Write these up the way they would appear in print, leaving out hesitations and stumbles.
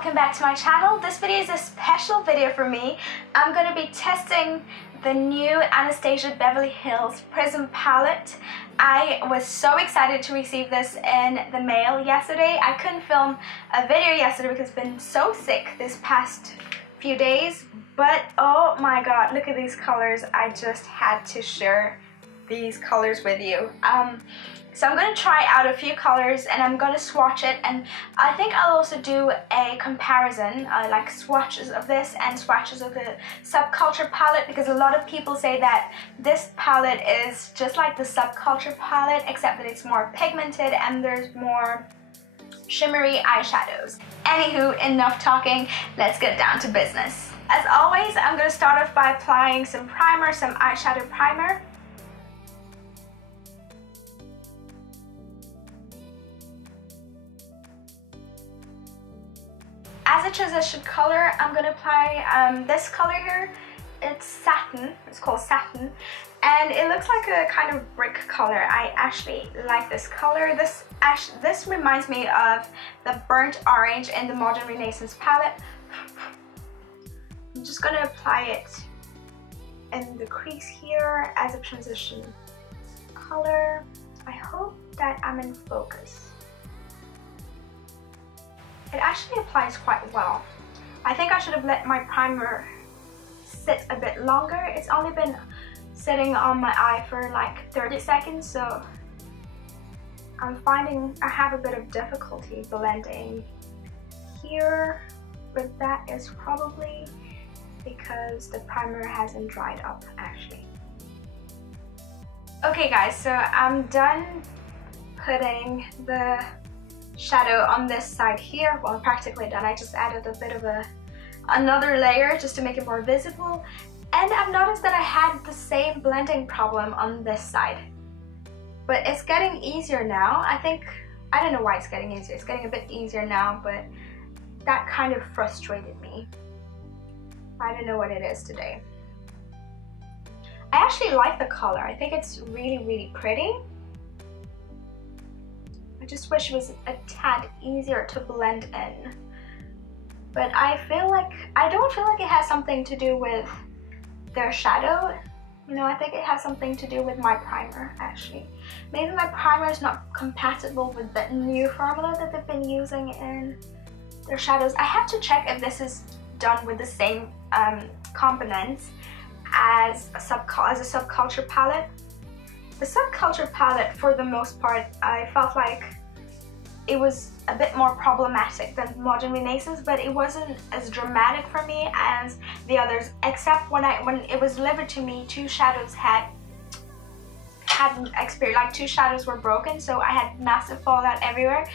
welcome back to my channel. This video is a special video for me. I'm going to be testing the new Anastasia Beverly Hills Prism palette. I was so excited to receive this in the mail yesterday. I couldn't film a video yesterday because I've been so sick this past few days, but oh my god, look at these colors. I just had to share these colors with you. So I'm going to try out a few colors and I'm going to swatch it, and I think I'll also do a comparison, like swatches of this and swatches of the SUBCULTURE palette, because a lot of people say that this palette is just like the SUBCULTURE palette except that it's more pigmented and there's more shimmery eyeshadows. Anywho, enough talking, let's get down to business. As always, I'm going to start off by applying some primer, some eyeshadow primer. As a transition color, I'm going to apply this color here. It's satin, it's called satin, and it looks like a kind of brick color. I actually like this color. This reminds me of the burnt orange in the Modern Renaissance palette. I'm just going to apply it in the crease here as a transition color. I hope that I'm in focus. It actually applies quite well. I think I should have let my primer sit a bit longer. It's only been sitting on my eye for like 30 seconds, so I'm finding I have a bit of difficulty blending here, but that is probably because the primer hasn't dried up actually. Okay guys, so I'm done putting the shadow on this side here. Well, I'm practically done. I just added a bit of another layer just to make it more visible, and I've noticed that I had the same blending problem on this side, but it's getting easier now. I don't know why it's getting easier. It's getting a bit easier now, but that kind of frustrated me. I don't know what it is today. I actually like the color. I think it's really pretty. I just wish it was a tad easier to blend in. But I don't feel like it has something to do with their shadow. You know, I think it has something to do with my primer actually. Maybe my primer is not compatible with the new formula that they've been using in their shadows. I have to check if this is done with the same components as a SUBCULTURE palette. The SUBCULTURE palette, for the most part, I felt like it was a bit more problematic than Modern Renaissance, but it wasn't as dramatic for me as the others, except when it was delivered to me, two shadows two shadows were broken, so I had massive fallout everywhere.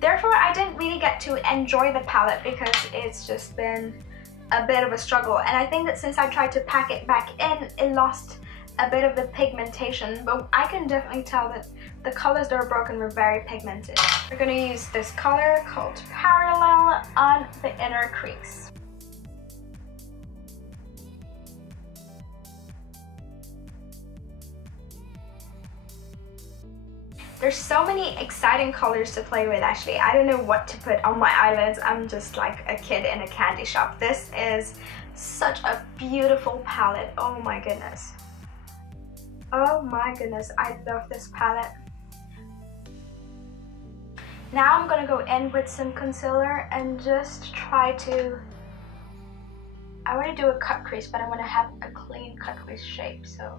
Therefore, I didn't really get to enjoy the palette because it's just been a bit of a struggle, and I think that since I tried to pack it back in, it lost a bit of the pigmentation, but I can definitely tell that the colors that were broken were very pigmented. We're going to use this color called Parallel on the inner crease. There's so many exciting colors to play with actually. I don't know what to put on my eyelids. I'm just like a kid in a candy shop. This is such a beautiful palette. Oh my goodness. Oh my goodness, I love this palette. Now I'm gonna go in with some concealer and just try to, I want to do a cut crease, but I want to have a clean cut crease shape, so.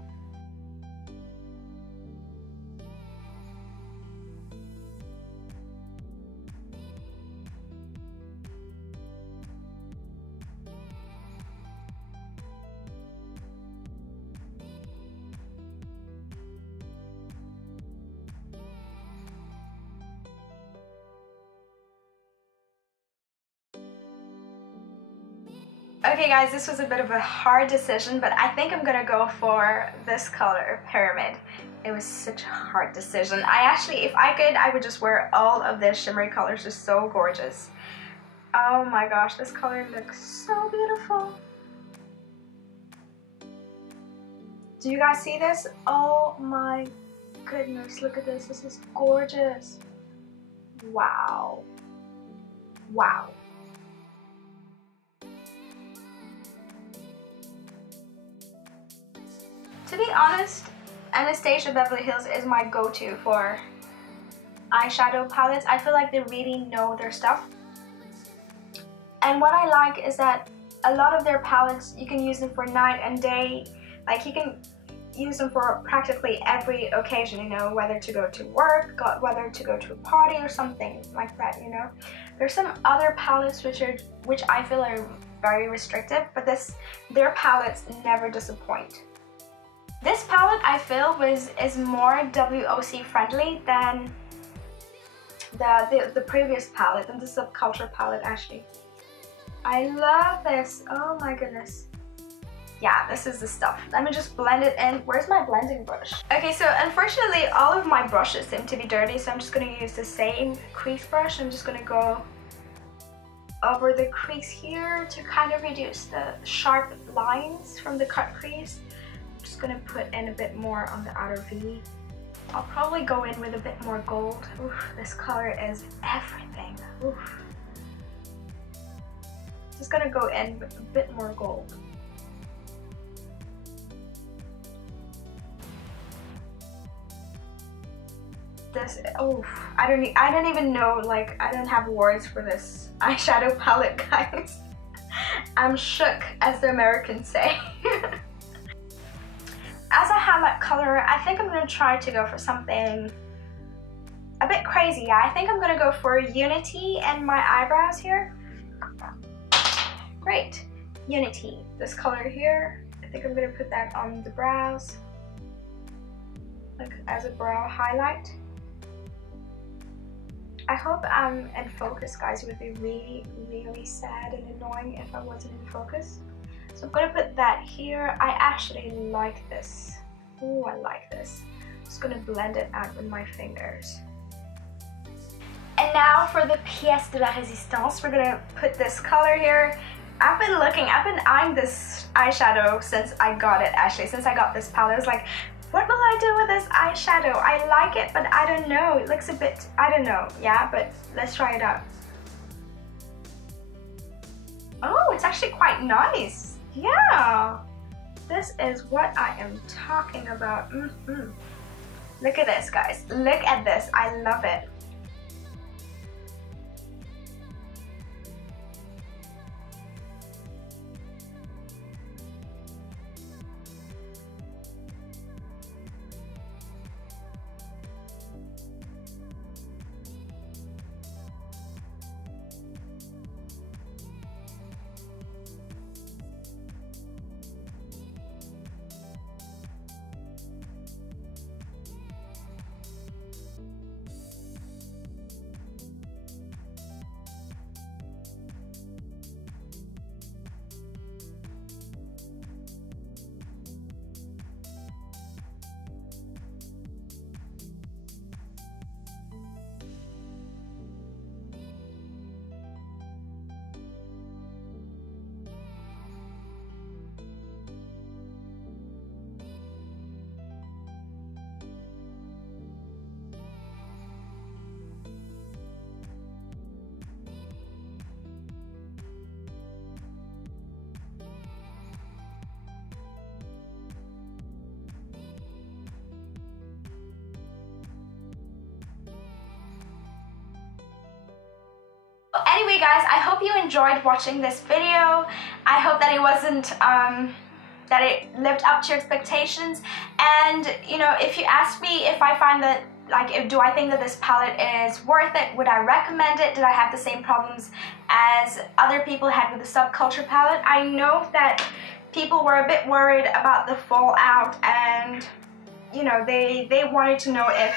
Okay guys, this was a bit of a hard decision, but I think I'm gonna go for this color, Pyramid. It was such a hard decision. If I could, I would just wear all of the shimmery colors. They're so gorgeous. Oh my gosh, this color looks so beautiful. Do you guys see this? Oh my goodness, look at this. This is gorgeous. Wow. Wow. To be honest, Anastasia Beverly Hills is my go-to for eyeshadow palettes. I feel like they really know their stuff. And what I like is that a lot of their palettes, you can use them for night and day. Like you can use them for practically every occasion, you know, whether to go to work, whether to go to a party or something like that, you know. There's some other palettes which I feel are very restrictive, but their palettes never disappoint. This palette I feel is more WOC friendly than the previous palette, than the Subculture palette actually. I love this. Oh my goodness. Yeah, this is the stuff. Let me just blend it in. Where's my blending brush? Okay, so unfortunately all of my brushes seem to be dirty, so I'm just going to use the same crease brush. I'm just going to go over the crease here to kind of reduce the sharp lines from the cut crease. I'm just going to put in a bit more on the outer V. I'll probably go in with a bit more gold. Oof, this color is everything. Oof. Just gonna go in with a bit more gold. This, oh, I don't even know, like, I don't have words for this eyeshadow palette, guys. I'm shook, as the Americans say. As a highlight color, I think I'm gonna try to go for something a bit crazy. Yeah, I think I'm gonna go for Unity in my eyebrows here. Great, Unity, this color here. I think I'm gonna put that on the brows, like as a brow highlight. I hope I'm in focus, guys. It would be really, really sad and annoying if I wasn't in focus. So I'm gonna put that here. I actually like this. Ooh, I like this. I'm just gonna blend it out with my fingers. And now for the pièce de la résistance, we're gonna put this color here. I've been eyeing this eyeshadow since I got it, actually, since I got this palette. I was like, what will I do with this eyeshadow? I like it, but I don't know. It looks a bit, I don't know, yeah, but let's try it out. Oh, it's actually quite nice. Yeah, this is what I am talking about. Look at this, guys. Look at this. I love it. Anyway guys, I hope you enjoyed watching this video. I hope that it wasn't, that it lived up to your expectations. And, you know, if you ask me if I find that, like, do I think that this palette is worth it? Would I recommend it? Did I have the same problems as other people had with the Subculture palette? I know that people were a bit worried about the fallout, and, you know, they wanted to know if,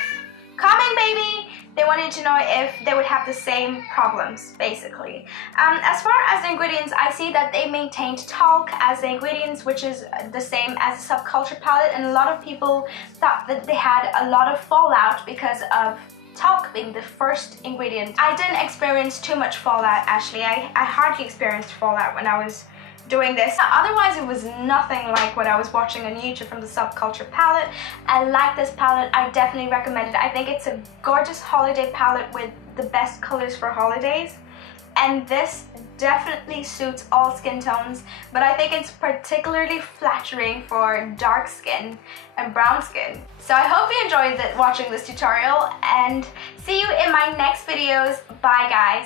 coming baby! They wanted to know if they would have the same problems, basically. As far as the ingredients, I see that they maintained talc as the ingredients, which is the same as the Subculture palette, and a lot of people thought that they had a lot of fallout because of talc being the first ingredient. I didn't experience too much fallout, actually. I hardly experienced fallout when I was doing this. Otherwise, it was nothing like what I was watching on YouTube from the Subculture palette. I like this palette. I definitely recommend it. I think it's a gorgeous holiday palette with the best colors for holidays. And this definitely suits all skin tones, but I think it's particularly flattering for dark skin and brown skin. So I hope you enjoyed watching this tutorial, and see you in my next videos. Bye guys!